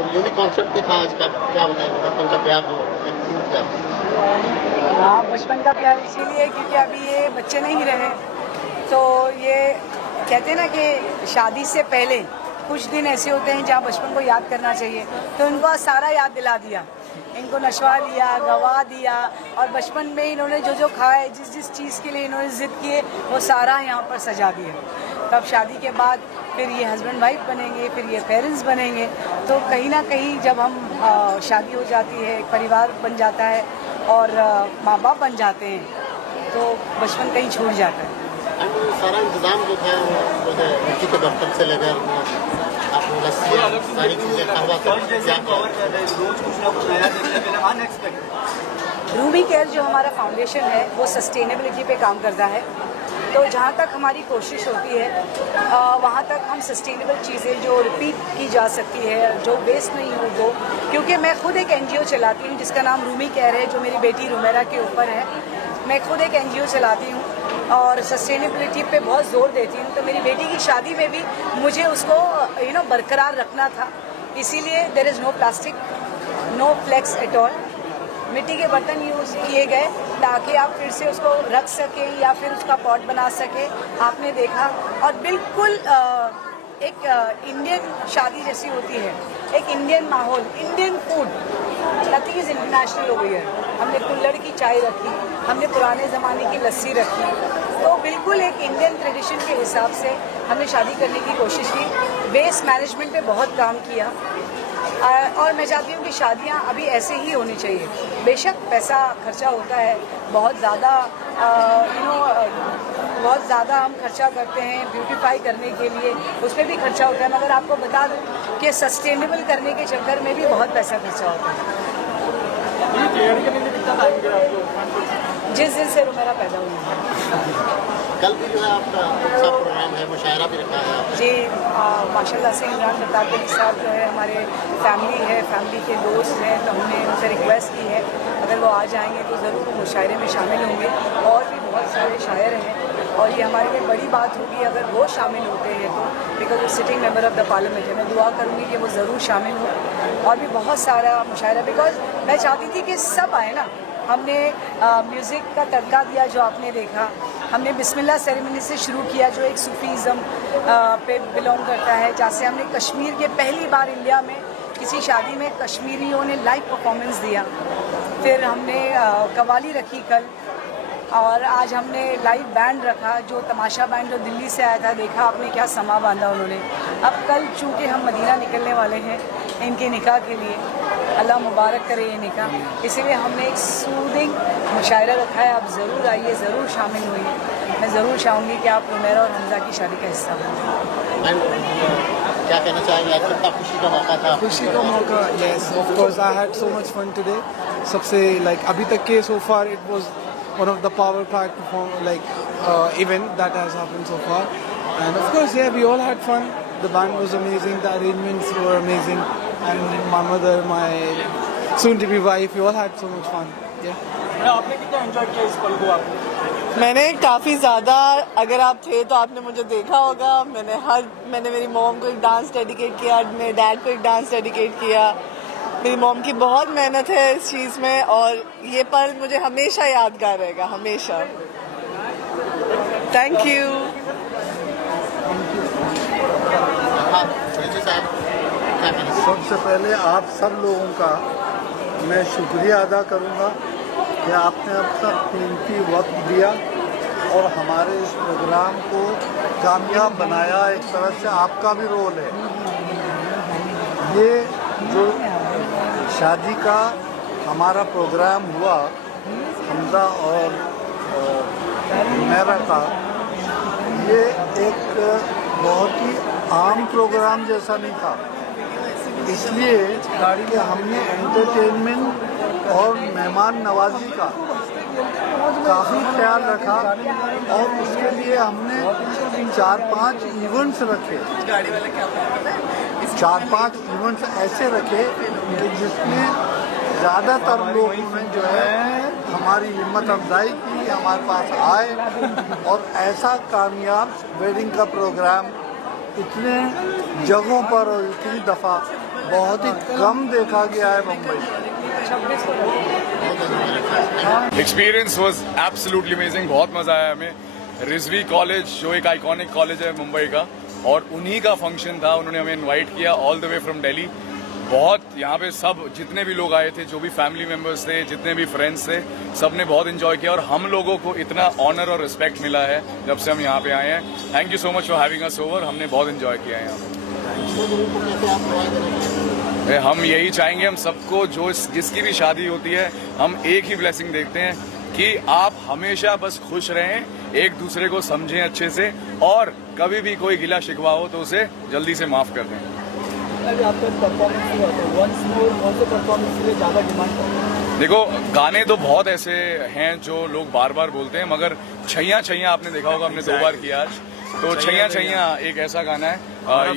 तो unique concept भी था आज का, क्या बताएंगे बचपन का प्यार जो क्या? हाँ, बचपन का प्यार इसीलिए क्योंकि अभी ये बच्चे नहीं रहे, तो ये कहते हैं ना कि शादी से पहले कुछ दिन ऐसे होते हैं जहाँ बचपन को याद करना चाहिए, तो इनको आज सारा याद दिला दिया, इनको नशवा लिया, गवा दिया, और बचपन में इन्होंने जो जो खाए, जिस जिस चीज़ के लिए इन्होंने ज़िद किए, वो सारा यहाँ पर सजा दिया। तब शादी के बाद फिर ये हस्बैंड वाइफ बनेंगे, फिर ये पेरेंट्स बनेंगे, तो कहीं ना कहीं जब हम शादी हो जाती है, एक परिवार बन जाता है और माँ बाप बन जाते हैं, तो बचपन कहीं छूट जाता है। सारा इंतजाम जो था वो मिट्टी के बर्तन से लेकर आपको लस्सी सारी चीज़ें कहवा रोज कुछ ना कुछ नया देखने मिला अनएक्सपेक्टेड। रूमी केयर जो हमारा फाउंडेशन है वो सस्टेनेबिलिटी पे काम करता है, तो जहाँ तक हमारी कोशिश होती है वहाँ तक हम सस्टेनेबल चीज़ें जो रिपीट की जा सकती है, जो वेस्ट नहीं हो वो, क्योंकि मैं खुद एक NGO चलाती हूँ जिसका नाम रूमी केयर है, जो मेरी बेटी रुमेरा के ऊपर है। मैं खुद एक NGO चलाती हूँ और सस्टेनेबिलिटी पे बहुत ज़ोर देती हूँ, तो मेरी बेटी की शादी में भी मुझे उसको बरकरार रखना था, इसीलिए there is no plastic, no flex at all. मिट्टी के बर्तन यूज़ किए गए ताकि आप फिर से उसको रख सकें या फिर उसका पॉट बना सकें, आपने देखा। और बिल्कुल एक इंडियन शादी जैसी होती है, एक इंडियन माहौल, Indian food, nothing is international over here. हमने कुल्हड़ की चाय रखी, हमने पुराने ज़माने की लस्सी रखी, तो बिल्कुल एक इंडियन ट्रेडिशन के हिसाब से हमने शादी करने की कोशिश की। वेस्ट मैनेजमेंट पे बहुत काम किया, और मैं चाहती हूँ कि शादियाँ अभी ऐसे ही होनी चाहिए। बेशक पैसा खर्चा होता है, बहुत ज़्यादा बहुत ज़्यादा हम खर्चा करते हैं ब्यूटीफाई करने के लिए, उसमें भी खर्चा होता है, मगर आपको बता दूँ कि सस्टेनेबल करने के चक्कर में भी बहुत पैसा खर्चा होता है। जिस दिन से रुमेरा पैदा हुई है। कल भी जो है आपका अच्छा प्रोग्राम है, मुशायरा भी रखा है आपने। जी, माशाल्लाह से इमरान प्रताप अली साहब जो है हमारे फैमिली है, फैमिली के दोस्त हैं, तो हमने उनसे रिक्वेस्ट की है अगर वो आ जाएंगे तो ज़रूर वो मुशायरे में शामिल होंगे। और भी बहुत सारे शायर हैं और ये हमारे लिए बड़ी बात होगी अगर वो शामिल होते हैं तो, बिकॉज वो sitting member of the parliament है। मैं दुआ करूँगी कि वो ज़रूर शामिल हो। और भी बहुत सारा मुशायरा, बिकॉज मैं चाहती थी कि सब आए ना। हमने म्यूज़िक का तड़का दिया जो आपने देखा, हमने बिस्मिल्लाह सेरेमनी से शुरू किया जो एक सूफीज़म पे बिलोंग करता है, जहाँ से हमने कश्मीर के पहली बार इंडिया में किसी शादी में कश्मीरियों ने लाइव परफॉर्मेंस दिया। फिर हमने कवाली रखी कल, और आज हमने लाइव बैंड रखा, जो तमाशा बैंड जो दिल्ली से आया था, देखा आपने क्या समा बांधा उन्होंने। अब कल चूँकि हम मदीना निकलने वाले हैं इनके निकाह के लिए, अल्लाह मुबारक करे ये निकाह, इसीलिए हमने एक सूदिंग मुशायरा रखा है। आप ज़रूर आइए, ज़रूर शामिल होइए। मैं ज़रूर चाहूँगी कि आप रुमेरा और हमज़ा की शादी का हिस्सा बनें। क्या कहना चाहेंगे, आज कितना खुशी का मौका था? खुशी का मौका, yes of course I had so much fun today. सबसे अभी तक के so far it was one of the power pack event that has happened so far, and of course we all had fun. The band was amazing, the arrangements were amazing, and my mother, my soon to be wife, we all had so much fun. आपने कितना enjoy किया इस पल को? आपने? मैंने काफ़ी ज़्यादा, अगर आप थे तो आपने मुझे देखा होगा, मैंने मेरी मॉम को एक डांस डेडिकेट किया, मेरे डैड को एक डांस डेडिकेट किया। मेरी मॉम की बहुत मेहनत है इस चीज़ में, और ये पल मुझे हमेशा यादगार रहेगा, हमेशा। Thank you. सबसे पहले आप सब लोगों का मैं शुक्रिया अदा करूंगा कि आपने अब तक कीमती वक्त दिया और हमारे इस प्रोग्राम को कामयाब बनाया। एक तरह से आपका भी रोल है। ये जो शादी का हमारा प्रोग्राम हुआ हमजा और मेरा का, ये एक बहुत ही आम प्रोग्राम जैसा नहीं था, इसलिए कि हमने एंटरटेनमेंट और मेहमान नवाजी का काफ़ी ख्याल रखा, और उसके लिए हमने 4-5 इवेंट्स रखे। 4-5 इवेंट्स ऐसे रखे कि जिसमें ज़्यादातर लोगों ने जो है हमारी हिम्मत अफजाई की, हमारे पास आए, और ऐसा कामयाब वेडिंग का प्रोग्राम इतने जगहों पर और इतनी दफ़ा बहुत ही कम देखा गया है मुंबई। 26 को एक्सपीरियंस वॉज एब्सोल्युटली अमेजिंग। बहुत मजा आया हमें। रिजवी कॉलेज जो एक आइकॉनिक कॉलेज है मुंबई का, और उन्हीं का फंक्शन था। उन्होंने हमें इनवाइट किया all the way from Delhi. बहुत यहाँ पे सब जितने भी लोग आए थे, जो भी फैमिली मेंबर्स थे, जितने भी फ्रेंड्स थे, सब ने बहुत एंजॉय किया। और हम लोगों को इतना ऑनर और रिस्पेक्ट मिला है जब से हम यहाँ पे आए हैं। Thank you so much for having us over. हमने बहुत एंजॉय किया है यहाँ पे। हम यही चाहेंगे, हम सबको जो जिसकी भी शादी होती है, हम एक ही ब्लेसिंग देखते हैं कि आप हमेशा बस खुश रहें, एक दूसरे को समझें अच्छे से, और कभी भी कोई गिला शिकवा हो तो उसे जल्दी से माफ कर दें। आपका परफॉर्मेंस हुआ तो वंस मोर कौन से परफॉर्मेंस के लिए ज़्यादा डिमांड करते हैं? देखो, गाने तो बहुत ऐसे हैं जो लोग बार बार बोलते हैं, मगर छैया छैया आपने देखा होगा, हमने 2 बार किया आज। तो छैया छैया एक ऐसा गाना है,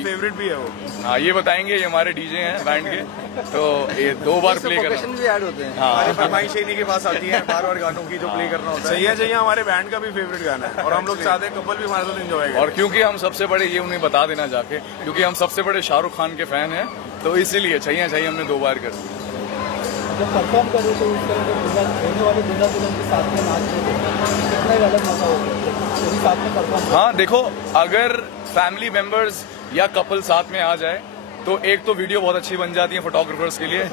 फेवरेट भी है वो। हाँ, ये बताएंगे, ये हमारे डीजे हैं बैंड के, तो ये 2 बार प्ले करना भी ऐड होते हैं। हाँ, फरमाइश इन्हीं के पास आती है बार बार गानों की जो प्ले करना होता है। सही है, हमारे बैंड का भी फेवरेट गाना है, और हम लोग चाहते हैं कपल भी हमारे साथ एंजॉय करें। और क्योंकि हम सबसे बड़े, ये उन्हें बता देना जाके, क्योंकि हम सबसे बड़े शाहरुख खान के फैन हैं, तो इसीलिए छैया छैया हमने 2 बार कर दी। जब परफॉर्म करो तो उस तरह के होने वाले दुल्हा दुल्हन के साथ में नाच कितना ही अलग मजा होगा साथ में परफॉर्म। हाँ, देखो, अगर फैमिली मेंबर्स या कपल साथ में आ जाए तो एक तो वीडियो बहुत अच्छी बन जाती है फोटोग्राफर्स के लिए,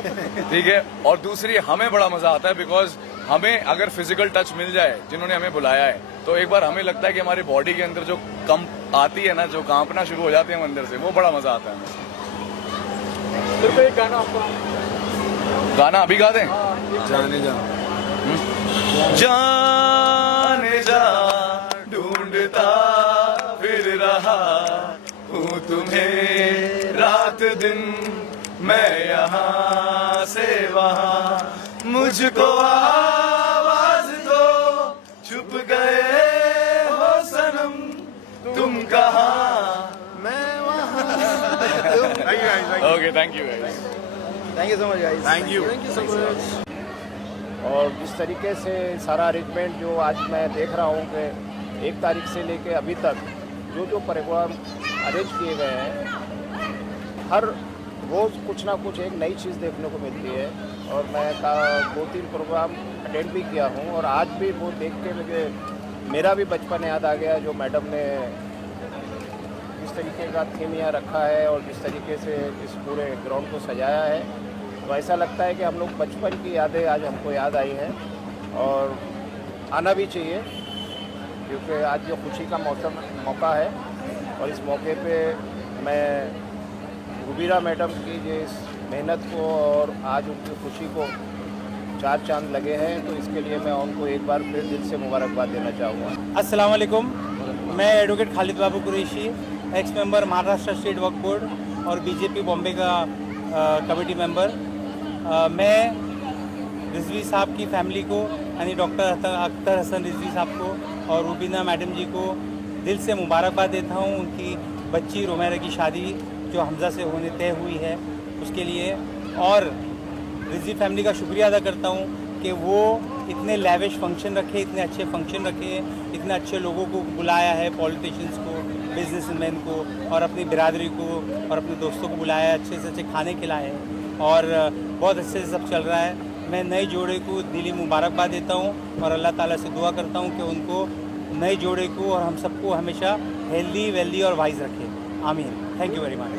ठीक है, और दूसरी हमें बड़ा मजा आता है, बिकॉज हमें अगर फिजिकल टच मिल जाए जिन्होंने हमें बुलाया है, तो एक बार हमें लगता है कि हमारी बॉडी के अंदर जो कंप आती है ना, जो कांपना शुरू हो जाते हैं अंदर से, वो बड़ा मजा आता है। सिर्फ एक गाना आपका, गाना अभी गा दें? जाने जा जाने जा ढूंढता फिर रहा हूँ तुम्हें रात दिन, मैं यहाँ से वहाँ, मुझको आवाज दो, छुप गए हो सनम, तुम कहाँ मैं वहाँ। Okay, thank you guys. Thank you so much guys. Thank you. और जिस तरीके से सारा अरेंजमेंट जो आज मैं देख रहा हूँ कि 1 तारीख से लेके अभी तक जो प्रोग्राम अरेंज किए गए हैं, हर रोज़ कुछ ना कुछ एक नई चीज़ देखने को मिलती है। और मैं 2-3 प्रोग्राम अटेंड भी किया हूँ, और आज भी वो देख के मुझे मेरा भी बचपन याद आ गया, जो मैडम ने जिस तरीके का थीम यहाँ रखा है और जिस तरीके से इस पूरे ग्राउंड को सजाया है, तो ऐसा लगता है कि हम लोग बचपन की यादें आज हमको याद आई हैं, और आना भी चाहिए, क्योंकि आज जो खुशी का मौका है, और इस मौके पे मैं रुबीरा मैडम की जिस मेहनत को और आज उनकी खुशी को 4 चांद लगे हैं, तो इसके लिए मैं उनको एक बार फिर दिल से मुबारकबाद देना चाहूँगा। अस्सलाम वालेकुम। मैं advocate Khalid Babu Qureshi, ex member Maharashtra state Waqf board और बीजेपी बॉम्बे का कमेटी मेंबर। मैं रिजवी साहब की फैमिली को, यानी डॉक्टर अख्तर हसन रिजवी साहब को और रुबीना मैडम जी को दिल से मुबारकबाद देता हूँ। उनकी बच्ची रोमेरा की शादी जो हमजा से होने तय हुई है, उसके लिए, और रिजवी फैमिली का शुक्रिया अदा करता हूँ कि वो इतने लैविश फंक्शन रखे, इतने अच्छे फंक्शन रखे, इतने अच्छे लोगों को बुलाया है, पॉलिटिशियंस को, बिजनेसमैन को, और अपनी बिरादरी को और अपने दोस्तों को बुलाया है, अच्छे से अच्छे खाने खिलाए हैं, और बहुत अच्छे से सब चल रहा है। मैं नए जोड़े को दिली मुबारकबाद देता हूँ, और अल्लाह ताला से दुआ करता हूँ कि उनको, नए जोड़े को और हम सबको हमेशा हेल्दी, वेल्दी और वाइज रखे। आमीन। Thank you very much.